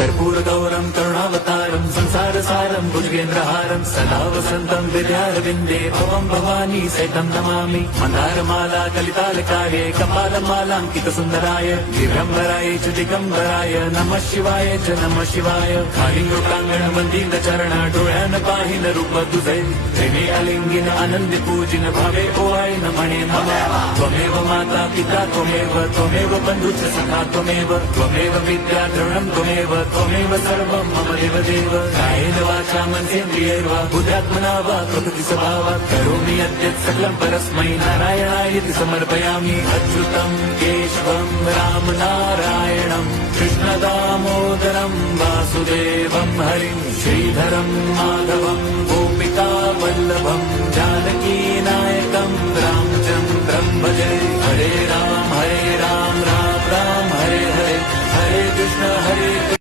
कर्पूरगौरं करुणावतारं संसारसारं भुजगेन्द्रहारं सदा वसन्तं विद्यारविन्दे भवं भवानी सहितं नमामि। मन्दारमाला कलितालकाये कपालमालाङ्कितसुन्दराय दिगम्बराय च दिगम्बराय नमः शिवाय च नमः शिवाय। कालिङ्गोटाङ्गण वन्दीनचरण डोळ्यान पाहिन रूप तुझे प्रेमे अलिंगिन आनंद पूजिन भावे ओवाय नमणे नमः। त्वमेव माता पिता त्वमेव बन्धुश्च सखा त्वमेव विद्या द्रविणं त्वमेव सर्वं मम देवदेव। कायेन वाचा मनसेन्द्रियैर्वा बुद्ध्यात्मना वा प्रकृति स्वभावात् करोमि यद्यत् सकलं परस्मै नारायणायति समर्पयामि। अच्युतं केशवं रामनारायणं कृष्णदामोदरं वासुदेवं हरिं श्रीधरं माधवं गोपिकावल्लभं जानकीनायकं रामचन्द्रं भजे। हरे राम राम राम हरे हरे, हरे कृष्ण हरे कृष्ण।